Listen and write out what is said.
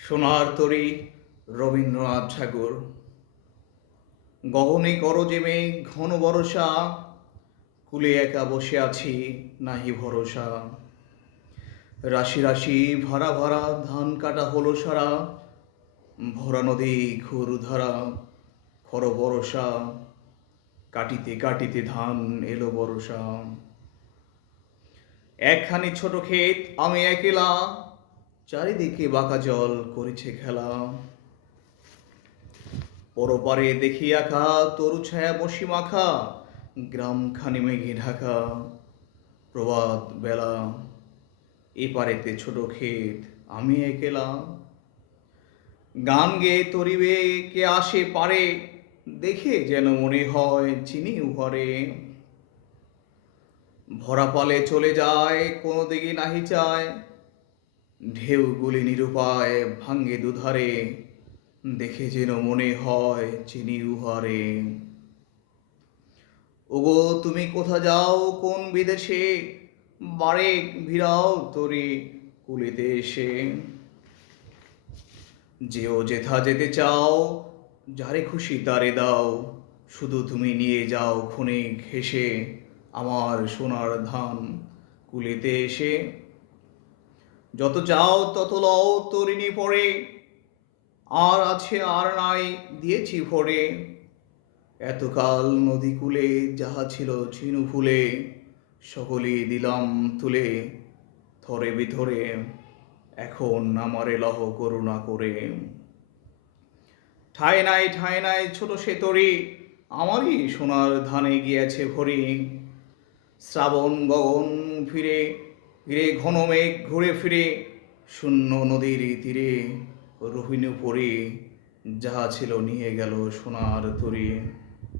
সোনার তরী রবীন্দ্রনাথ ঠাকুর। গগনে গরজে মেঘ ঘন বরষা, কুলে একা বসে আছি নাহি ভরসা। রাশি রাশি ভরা ভরা ধান কাটা হলো সারা, ভরা নদী ঘুরু ধারা খর বরষা। কাটিতে কাটিতে ধান এলো বরষা। একখানি ছোট ক্ষেত আমি একেলা, চারিদিকে বাঁকা জল করেছে খেলা। পরপারে দেখি আঁকা তরু ছায়া বসি মাখা, গ্রামখানি মেঘে ঢাকা প্রভাত বেলা। এপারেতে ছোট ক্ষেত আমি একেলা, গান গেয়ে তরিবে কে আসে পারে, দেখে যেন মনে হয় চিনি উহারে। ভরা পালে চলে যায় কোনো দিকে নাহি চায়, ঢেউগুলি নিরুপায় ভাঙ্গে দুধারে, দেখে যেন মনে হয় চিনি উহারে। ওগো তুমি কোথা যাও কোন বিদেশে, বারে ভিড়াও তরি কুলিতে এসে। যেও যেথা যেতে চাও, যারে খুশি তারে দাও, শুধু তুমি নিয়ে যাও ক্ষণিক হেসে আমার সোনার ধান কুলিতে এসে। যত চাও তত লও তরিণী পরে, আর আছে আর নাই দিয়েছি ভরে। এতকাল নদী কূলে যাহা ছিল ঝিনু ফুলে, সকলই দিলাম তুলে থরে বিথরে। এখন আমারে লহ করুণা করে। ঠায় নাই ছোট সে তরি, আমারই সোনার ধানে গিয়েছে ভরি। শ্রাবণ গগন ফিরে ফিরে ঘন মেঘ ঘুরে ফিরে, শূন্য নদীর তীরে রহিনু পরে যাহা ছিল নিয়ে গেল সোনার তরী।